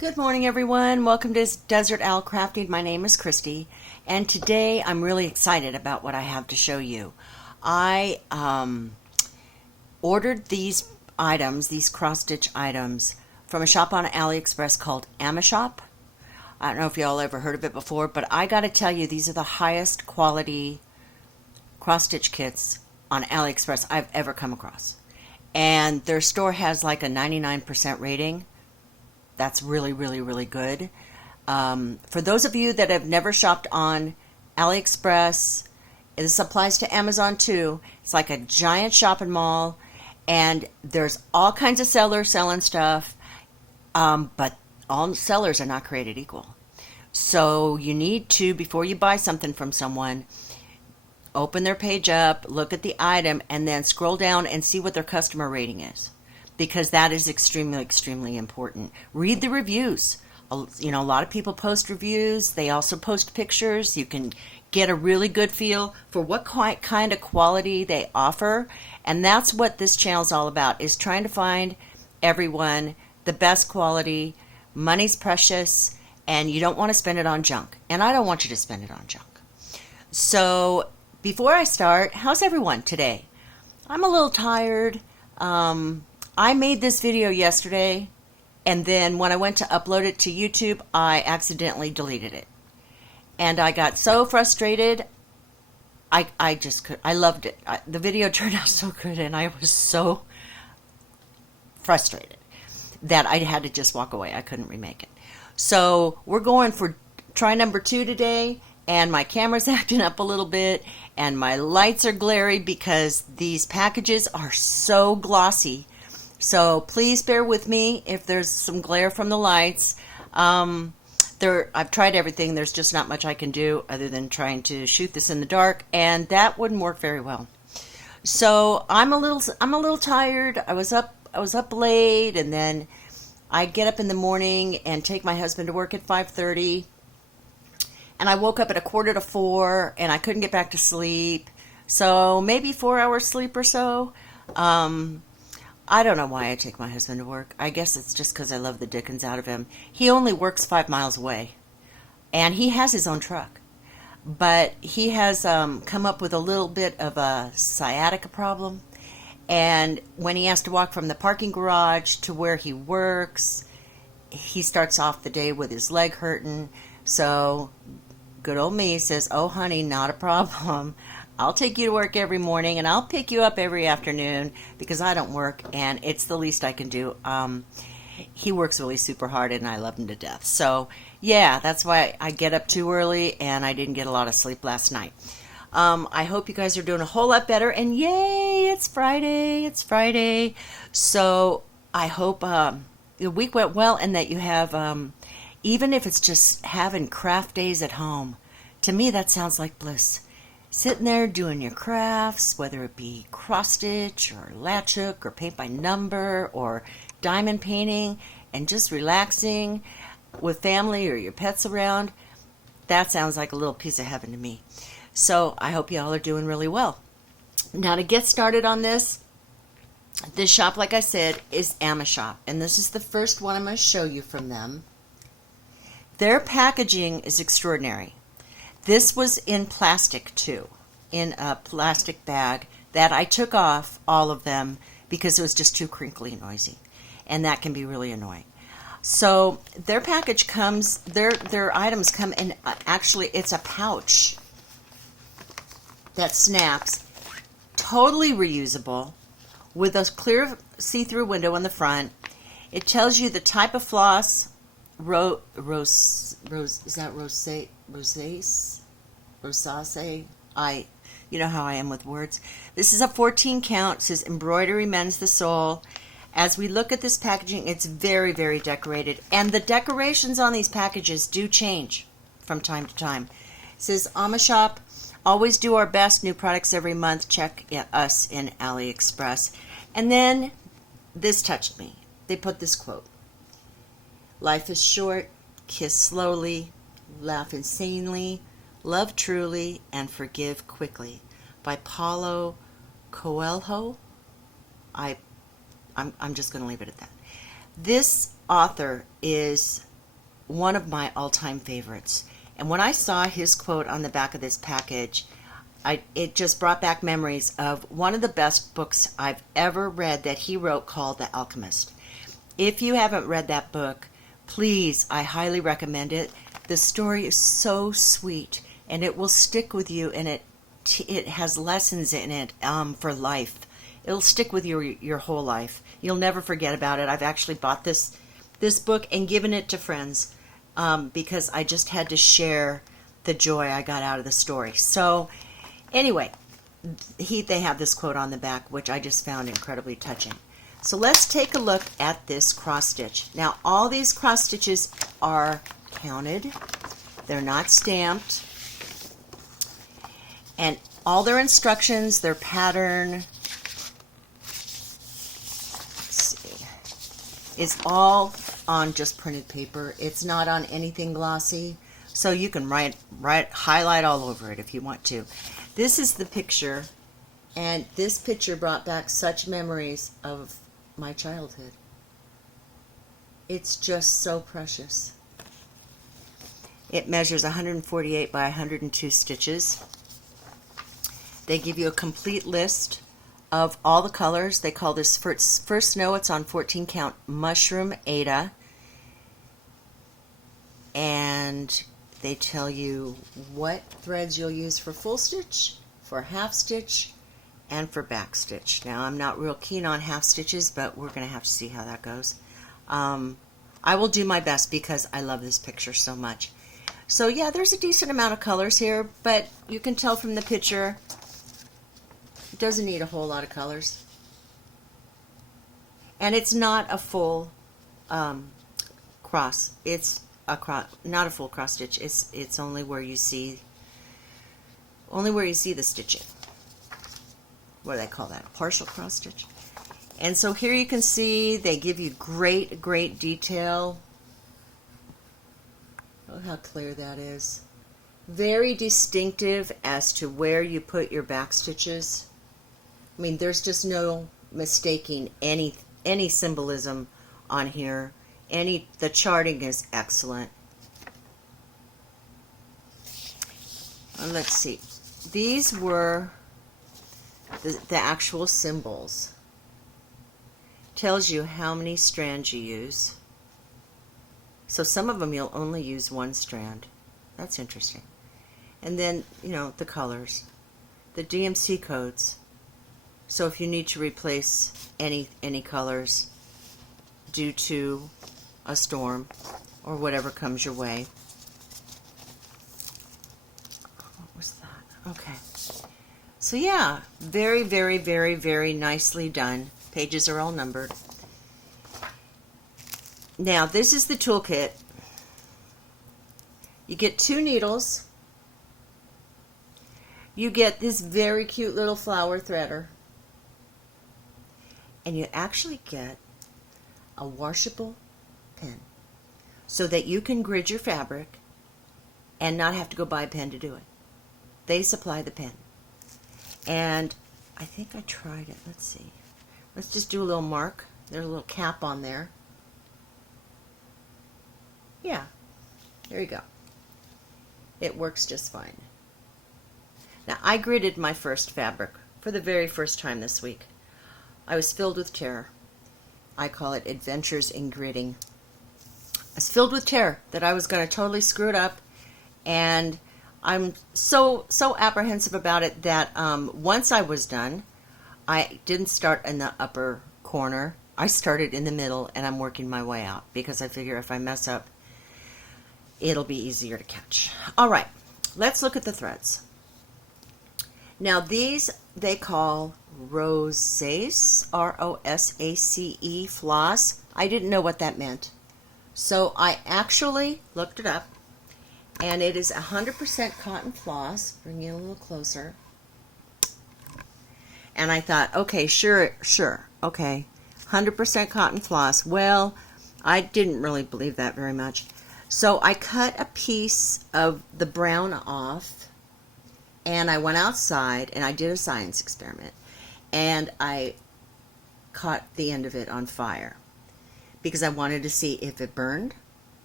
Good morning, everyone. Welcome to Desert Owl Crafting. My name is Christy, and today I'm really excited about what I have to show you. I ordered these items, these cross-stitch items, from a shop on Aliexpress called Amishop. I don't know if y'all ever heard of it before, but I got to tell you, these are the highest quality cross-stitch kits on Aliexpress I've ever come across. And their store has like a 99% rating. That's really, really, really good. For those of you that have never shopped on AliExpress, this applies to Amazon too. It's like a giant shopping mall, and there's all kinds of sellers selling stuff, but all sellers are not created equal. So you need to, before you buy something from someone, open their page up, look at the item, and then scroll down and see what their customer rating is, because that is extremely, extremely important. Read the reviews. You know, a lot of people post reviews. They also post pictures. You can get a really good feel for what kind of quality they offer. And that's what this channel is all about, is trying to find everyone the best quality. Money's precious, and you don't want to spend it on junk. And I don't want you to spend it on junk. So before I start, how's everyone today? I'm a little tired. I made this video yesterday, and then when I went to upload it to YouTube, I accidentally deleted it. And I got so frustrated, I just could. I loved it. The video turned out so good, and I was so frustrated that I had to just walk away. I couldn't remake it. So we're going for try number 2 today, and my camera's acting up a little bit, and my lights are glary because these packages are so glossy. So please bear with me if there's some glare from the lights. I've tried everything. There's just not much I can do other than trying to shoot this in the dark, and that wouldn't work very well. So I'm a little tired. I was up late, and then I get up in the morning and take my husband to work at 5:30. And I woke up at 3:45, and I couldn't get back to sleep. So maybe 4 hours sleep or so. I don't know why I take my husband to work. I guess it's just because I love the dickens out of him. He only works 5 miles away, and he has his own truck. But he has come up with a little bit of a sciatica problem, and when he has to walk from the parking garage to where he works, he starts off the day with his leg hurting. So good old me says, "Oh, honey, not a problem. I'll take you to work every morning, and I'll pick you up every afternoon because I don't work, and it's the least I can do." He works really super hard, and I love him to death. So, yeah, that's why I get up too early, and I didn't get a lot of sleep last night. I hope you guys are doing a whole lot better, and yay, it's Friday. It's Friday. So I hope the week went well, and that you have, even if it's just having craft days at home, to me that sounds like bliss. Sitting there doing your crafts, whether it be cross-stitch or latch hook or paint by number or diamond painting, and just relaxing with family or your pets around, that sounds like a little piece of heaven to me. So I hope y'all are doing really well. Now, to get started on this shop, like I said, is Amishop, and this is the first one I'm going to show you from them. Their packaging is extraordinary. This was in plastic too, in a plastic bag that I took off all of them because it was just too crinkly and noisy, and that can be really annoying. So their package comes, their items come in, actually it's a pouch that snaps, totally reusable, with a clear see-through window in the front. It tells you the type of floss. Is that Rosace? You know how I am with words. This is a 14 count. It says embroidery mends the soul. As we look at this packaging, it's very, very decorated, and the decorations on these packages do change from time to time. It says Amishop, always do our best, new products every month. Check us in AliExpress. And then this touched me. They put this quote: "Life is short, kiss slowly, laugh insanely, love truly, and forgive quickly," by Paulo Coelho. I'm just going to leave it at that. This author is one of my all-time favorites. And when I saw his quote on the back of this package, it just brought back memories of one of the best books I've ever read that he wrote called The Alchemist. If you haven't read that book, please, I highly recommend it. The story is so sweet, and it will stick with you, and it has lessons in it for life. It'll stick with you your whole life. You'll never forget about it. I've actually bought this book and given it to friends because I just had to share the joy I got out of the story. So anyway, they have this quote on the back, which I just found incredibly touching. So let's take a look at this cross stitch. Now, all these cross stitches are counted. They're not stamped. And all their instructions, their pattern, is all on just printed paper. It's not on anything glossy. So you can highlight all over it if you want to. This is the picture, and this picture brought back such memories of my childhood. It's just so precious. It measures 148 by 102 stitches. They give you a complete list of all the colors. They call this first snow. It's on 14 count mushroom Ada, and they tell you what threads you'll use for full stitch, for half stitch, and for back stitch. Now, I'm not real keen on half stitches, but we're going to have to see how that goes. I will do my best because I love this picture so much. So yeah, there's a decent amount of colors here, but you can tell from the picture it doesn't need a whole lot of colors. And it's not a full cross. It's not a full cross stitch. It's only where you see the stitching. What do they call that? A partial cross stitch. And so here you can see they give you great detail. Look how clear that is. Very distinctive as to where you put your back stitches. I mean, there's just no mistaking any symbolism on here. The charting is excellent. Let's see. These were the actual symbols. Tells you how many strands you use. So some of them you'll only use one strand. That's interesting. And then, the colors, the DMC codes. So if you need to replace any colors due to a storm or whatever comes your way. What was that? Okay. So yeah, very nicely done. Pages are all numbered. Now, this is the toolkit. You get 2 needles. You get this very cute little flower threader. And you actually get a washable pen so that you can grid your fabric and not have to go buy a pen to do it. They supply the pen. And I think I tried it. Let's see. Let's just do a little mark. There's a little cap on there. Yeah, there you go. It works just fine. Now, I gridded my first fabric for the very first time this week. I was filled with terror. I call it adventures in gridding. I was filled with terror that I was going to totally screw it up, and I'm so apprehensive about it that once I was done, I didn't start in the upper corner. I started in the middle, and I'm working my way out because I figure if I mess up, it'll be easier to catch. All right, let's look at the threads. Now these they call Rosace, R-O-S-A-C-E floss. I didn't know what that meant. So I actually looked it up, and it is 100% cotton floss. Bring you a little closer. And I thought, okay, sure, okay, 100% cotton floss. Well, I didn't really believe that very much. So I cut a piece of the brown off, and I went outside, and I did a science experiment, and I caught the end of it on fire because I wanted to see if it burned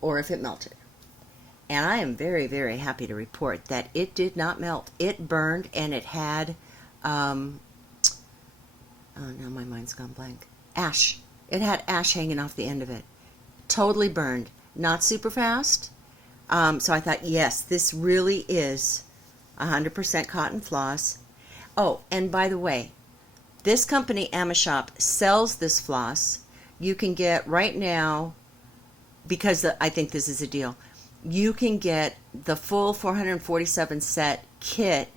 or if it melted. And I am very, very happy to report that it did not melt. It burned, and it had, oh, now my mind's gone blank. Ash. It had ash hanging off the end of it. Totally burned. Not super fast. So I thought, yes, this really is 100% cotton floss. Oh, and by the way, this company, Amishop, sells this floss. You can get right now, because I think this is a deal, you can get the full 447 set kit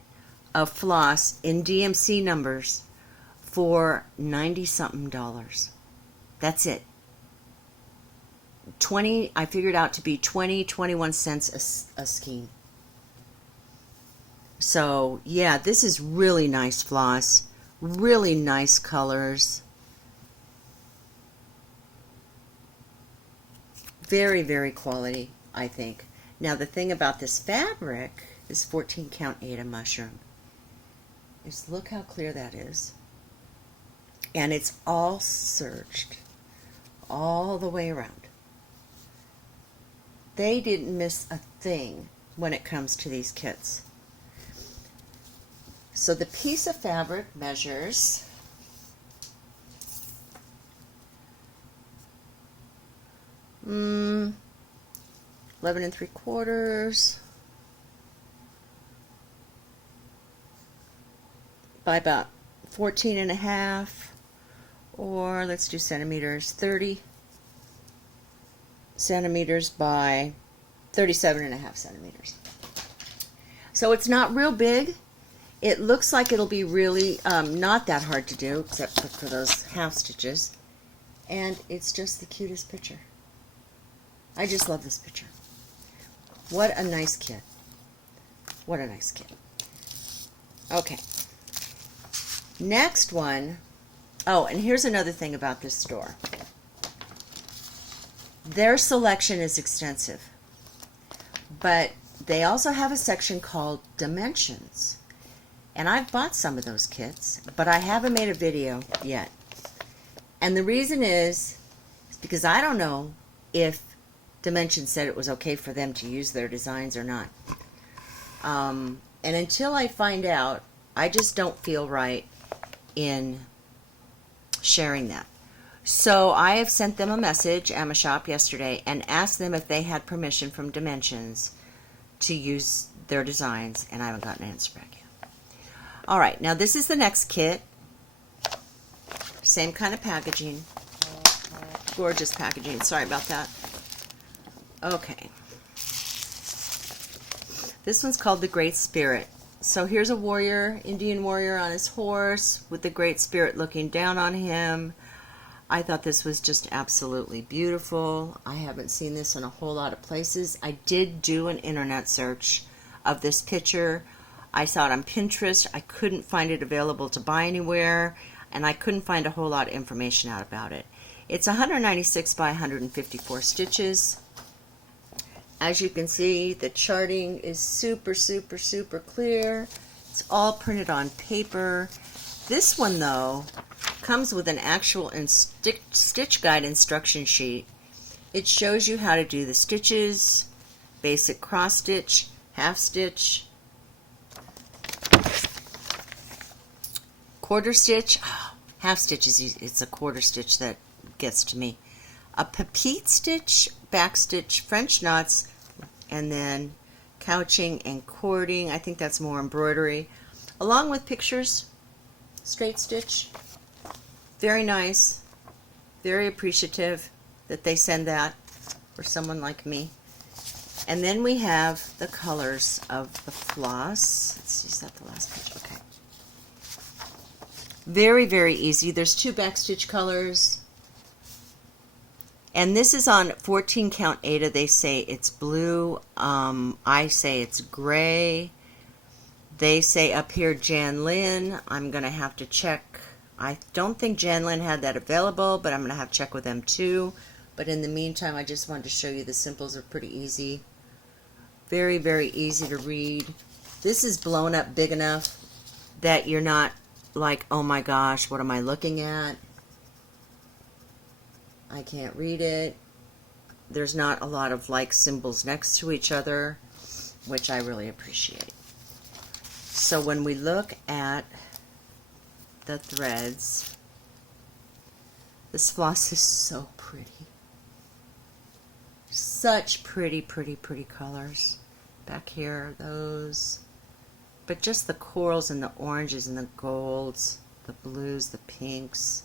of floss in DMC numbers for $90-something. That's it. I figured out to be 21 cents a skein. So yeah, this is really nice floss, really nice colors. Very, very quality, I think. Now the thing about this fabric is 14 count Aida mushroom. Just look how clear that is. And it's all serged all the way around. They didn't miss a thing when it comes to these kits. So the piece of fabric measures 11 3/4 by about 14.5, or let's do centimeters, 30 centimeters by 37.5 centimeters. So it's not real big. It looks like it'll be really not that hard to do, except for those half stitches. And it's just the cutest picture. I just love this picture. What a nice kit. What a nice kit. Okay. Next one. Oh, and here's another thing about this store. Their selection is extensive, but they also have a section called Dimensions. And I've bought some of those kits, but I haven't made a video yet. And the reason is because I don't know if Dimensions said it was okay for them to use their designs or not. And until I find out, I just don't feel right in sharing that. So I have sent them a message, Amishop, yesterday, and asked them if they had permission from Dimensions to use their designs, and I haven't gotten an answer back yet. All right, now this is the next kit. Same kind of packaging. Gorgeous packaging. Sorry about that. Okay. This one's called the Great Spirit. So here's a warrior, Indian warrior on his horse with the Great Spirit looking down on him. I thought this was just absolutely beautiful. I haven't seen this in a whole lot of places. I did do an internet search of this picture. I saw it on Pinterest. I couldn't find it available to buy anywhere, and I couldn't find a whole lot of information out about it. It's 196 by 154 stitches. As you can see, the charting is super, super, super clear. It's all printed on paper. This one, though, comes with an actual stitch guide instruction sheet. It shows you how to do the stitches, basic cross stitch, half stitch, quarter stitch. Oh, half stitch is, it's a quarter stitch that gets to me. A pipette stitch, back stitch, French knots, and then couching and cording. I think that's more embroidery, along with pictures. Straight stitch. Very nice. Very appreciative that they send that for someone like me. And then we have the colors of the floss. Let's see, is that the last page? Okay. Very, very easy. There's two backstitch colors. And this is on 14 count Aida. They say it's blue. I say it's gray. They say up here Jan Lynn. I'm going to have to check. I don't think Jan Lynn had that available, but I'm going to have to check with them too. But in the meantime, I just wanted to show you the simples are pretty easy. Very, very easy to read. This is blown up big enough that you're not like, oh my gosh, what am I looking at? I can't read it. there's not a lot of like symbols next to each other, which I really appreciate. So when we look at the threads, this floss is so pretty. Such pretty, pretty, pretty colors. Back here, those. But just the corals and the oranges and the golds, the blues, the pinks.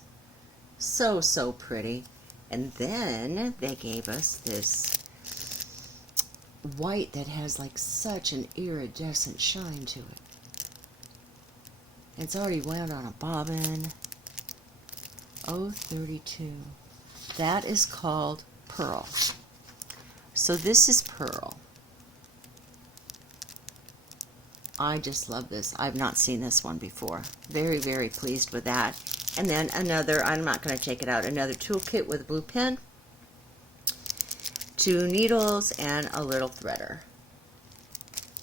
So, so pretty. And then they gave us this white that has like such an iridescent shine to it. It's already wound on a bobbin. 032. That is called pearl. So this is pearl. I just love this. I've not seen this one before. Very, very pleased with that. And then another, I'm not going to take it out, another toolkit with a blue pen, 2 needles, and a little threader.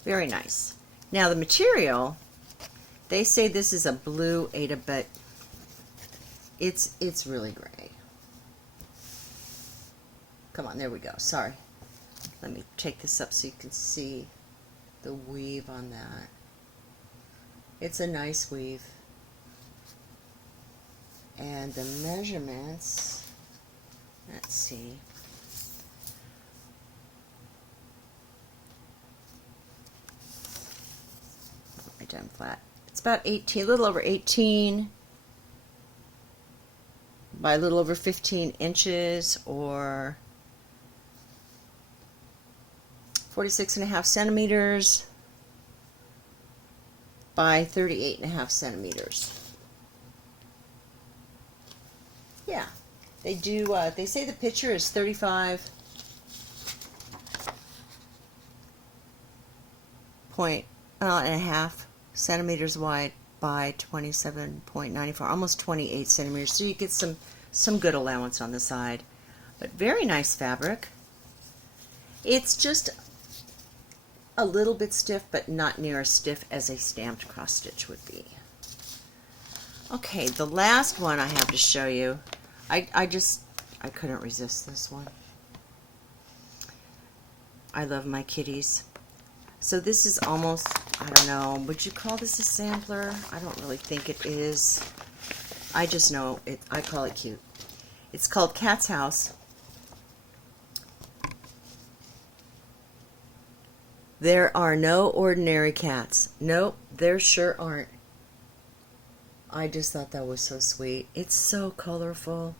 Very nice. Now the material, they say this is a blue Ada, but it's really gray. Come on, there we go. Sorry. Let me take this up so you can see the weave on that. It's a nice weave. And the measurements, let's see. Right down flat. It's about 18, a little over 18 by a little over 15 inches, or 46.5 centimeters by 38.5 centimeters. Yeah, they do. They say the picture is 35 point and a half centimeters wide by 27.94, almost 28 centimeters. So you get some good allowance on the side, but very nice fabric. It's just a little bit stiff, but not near as stiff as a stamped cross stitch would be. Okay, the last one I have to show you. I couldn't resist this one. I love my kitties. So this is almost, I don't know, would you call this a sampler? I don't really think it is. I just know it. I call it cute. It's called Cat's House. There are no ordinary cats. Nope, there sure aren't. I just thought that was so sweet. It's so colorful.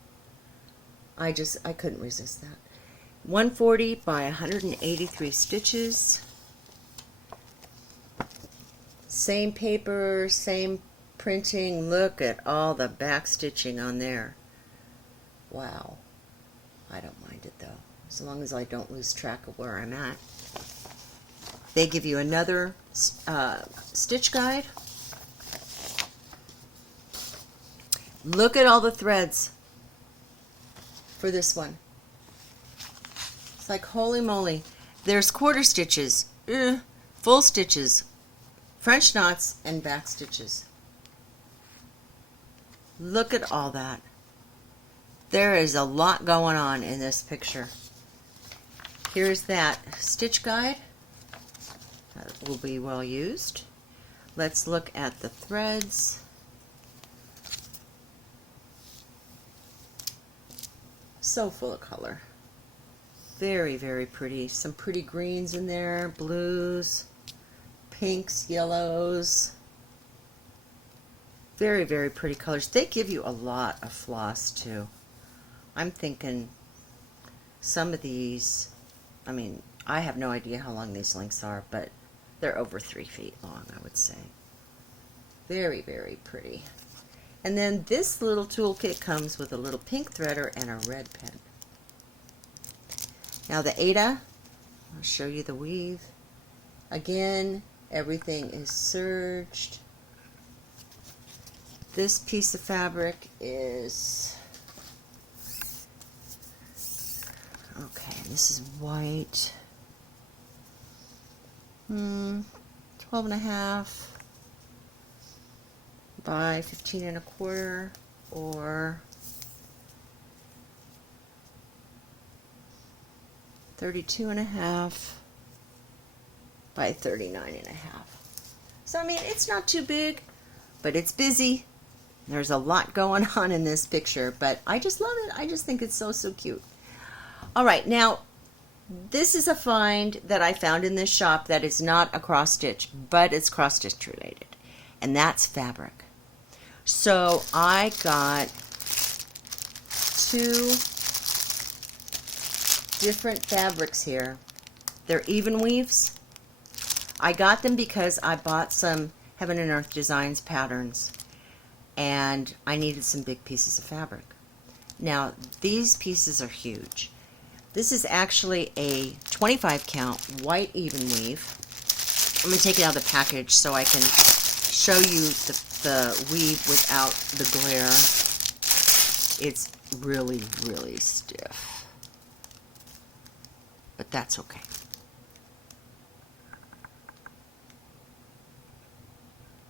I couldn't resist that. 140 by 183 stitches. Same paper, same printing. Look at all the back stitching on there. Wow. I don't mind it though, as long as I don't lose track of where I'm at. They give you another stitch guide. Look at all the threads for this one. It's like holy moly. There's quarter stitches, full stitches, French knots, and back stitches. Look at all that. There is a lot going on in this picture. Here's that stitch guide. That will be well used. Let's look at the threads. So full of color. Very, very pretty. Some pretty greens in there, blues, pinks, yellows. Very, very pretty colors. They give you a lot of floss too. I'm thinking some of these, I mean, I have no idea how long these lengths are, but they're over 3 feet long, I would say. Very, very pretty. And then this little toolkit comes with a little pink threader and a red pen. Now the Ada, I'll show you the weave. Again, everything is serged. This piece of fabric is, okay, this is white. 12.5 by 15.25, or 32.5 by 39.5. So I mean, it's not too big, but it's busy. There's a lot going on in this picture, but I just love it. I just think it's so cute. All right, now this is a find that I found in this shop that is not a cross stitch, but it's cross stitch related, and that's fabric. So I got 2 different fabrics here. They're Evenweaves. I got them because I bought some Heaven and Earth Designs patterns, and I needed some big pieces of fabric. Now, these pieces are huge. This is actually a 25 count white Evenweave. I'm going to take it out of the package so I can show you the weave without the glare. It's really, really stiff, but that's okay.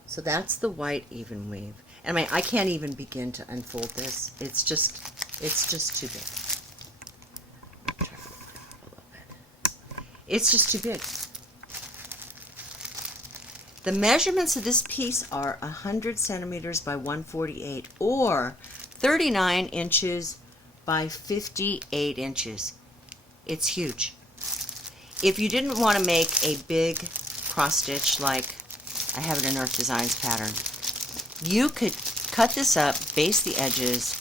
So that's the white Evenweave. And I can't even begin to unfold this. It's just too big. Try to lift it up a little bit. It's just too big. The measurements of this piece are 100 centimeters by 148, or 39 inches by 58 inches. It's huge. If you didn't want to make a big cross stitch like I have it in Earth Designs pattern, you could cut this up, base the edges,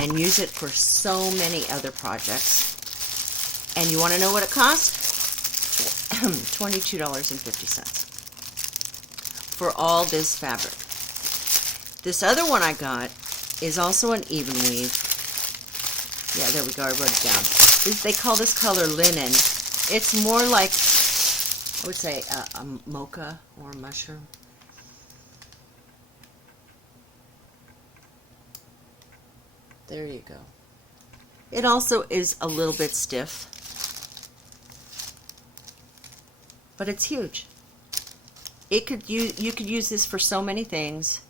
and use it for so many other projects. And you want to know what it costs? $22.50 for all this fabric. This other one I got is also an Evenweave. Yeah, there we go, I wrote it down. They call this color linen. It's more like, I would say, a mocha or a mushroom. There you go. It also is a little bit stiff, but it's huge. You could use this for so many things,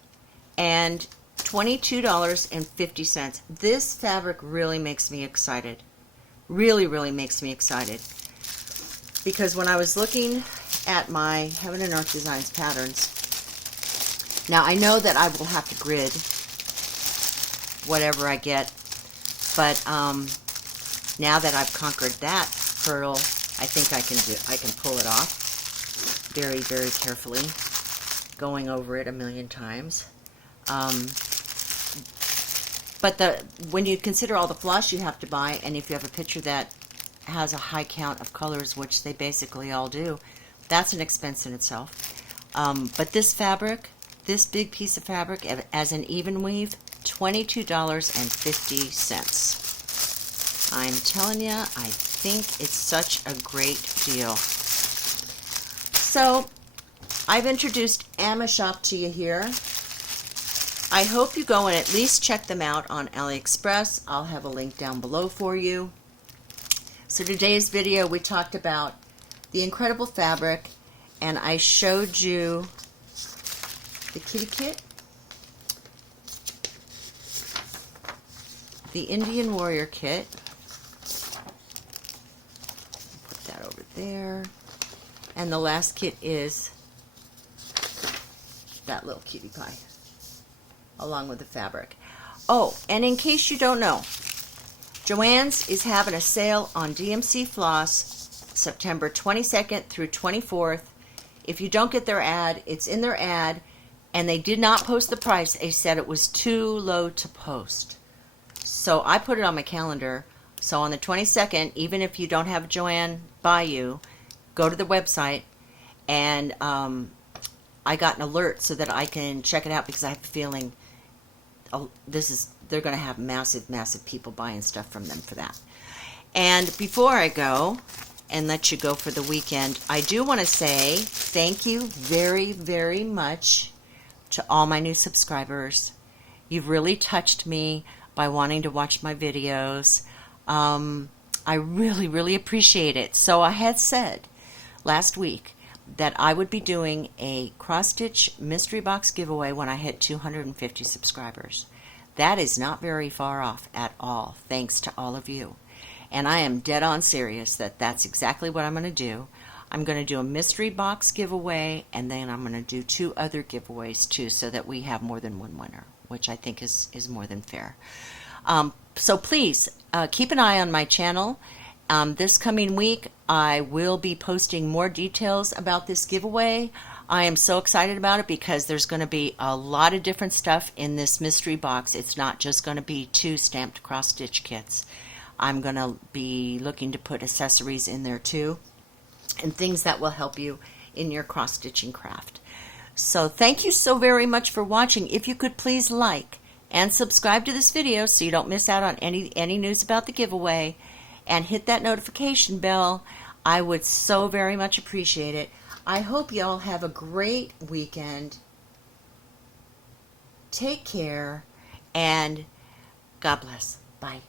and $22.50. This fabric really makes me excited. Really, really makes me excited. Because when I was looking at my Heaven and Earth Designs patterns, now I know that I will have to grid whatever I get, but now that I've conquered that hurdle, I think I can pull it off very, very carefully, going over it a million times. But when you consider all the floss you have to buy, and if you have a picture that has a high count of colors, which they basically all do, that's an expense in itself. But this fabric, this big piece of fabric as an Evenweave, $22.50. I'm telling you, I think it's such a great deal. So I've introduced Amishop to you here. I hope you go and at least check them out on Aliexpress. I'll have a link down below for you. So today's video, we talked about the incredible fabric, and I showed you the kitty kit, the Indian Warrior kit. Put that over there. And the last kit is that little cutie pie, along with the fabric. Oh, and in case you don't know, Joann's is having a sale on DMC Floss September 22nd through 24th. If you don't get their ad, it's in their ad, and they did not post the price. They said it was too low to post. So I put it on my calendar. So on the 22nd, even if you don't have Joann by you, go to the website, and I got an alert so that I can check it out, because I have a feeling they're going to have massive people buying stuff from them for that. And before I go and let you go for the weekend, I do want to say thank you very, very much to all my new subscribers. You've really touched me by wanting to watch my videos. I really, really appreciate it. So I had said last week that I would be doing a cross-stitch mystery box giveaway when I hit 250 subscribers. That is not very far off at all, thanks to all of you. And I am dead on serious that that's exactly what I'm going to do. I'm going to do a mystery box giveaway, and then I'm going to do 2 other giveaways too, so that we have more than one winner, which I think is more than fair. So please keep an eye on my channel. This coming week, I will be posting more details about this giveaway. I am so excited about it because there's going to be a lot of different stuff in this mystery box. It's not just going to be 2 stamped cross-stitch kits. I'm going to be looking to put accessories in there too, and things that will help you in your cross-stitching craft. So thank you so very much for watching. If you could please like and subscribe to this video so you don't miss out on any news about the giveaway, and hit that notification bell. I would so very much appreciate it. I hope y'all have a great weekend. Take care, and God bless. Bye.